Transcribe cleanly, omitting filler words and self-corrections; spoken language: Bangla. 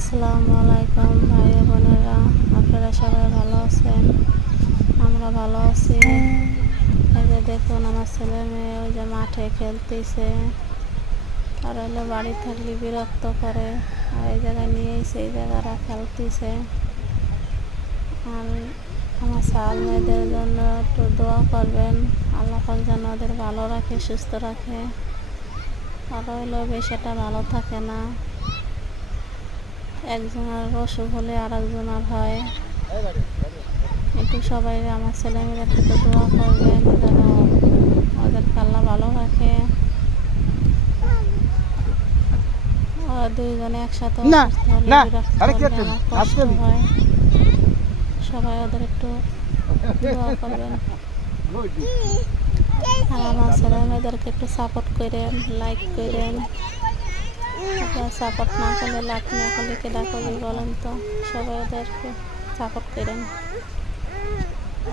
আসসালামু আলাইকুম ভাই বোনেরা, আপনারা সবাই ভালো আছেন? আমরা ভালো আছি। এই যে দেখুন, আমার ছেলে মেয়ে ওই যে মাঠে খেলতেছে। আর হলো বাড়ি থাকলে বিরক্ত করে, আর এই জায়গায় নিয়েই সেই জায়গাটা খেলতেছে। আর আমার ছেলে মেয়েদের জন্য একটু দোয়া করবেন, আল্লাহ পাক যেন ওদের ভালো রাখে, সুস্থ রাখে। আর হইলো বেশিটা ভালো থাকে না, একজনের অসুখ হলে আর একজনের হয়। একটু সবাই আমার ছেলেমেয়েদেরকে একটু দোয়া করবেন যেন ওদেরকে আল্লাহ ভালো রাখে। ওরা দুইজনে একসাথে অসুস্থ হলে বিরক্ত করলে আমার কষ্ট হয়। সবাই ওদের একটু দোয়া করবেন। আর আমার ছেলেমেয়েদেরকে একটু সাপোর্ট করেন, লাইক করেন। আপনারা সাপোর্ট না করলে, লাইক না করলে কেডা করবি বলেন তো? সবাই ওদেরকে সাপোর্ট করেন।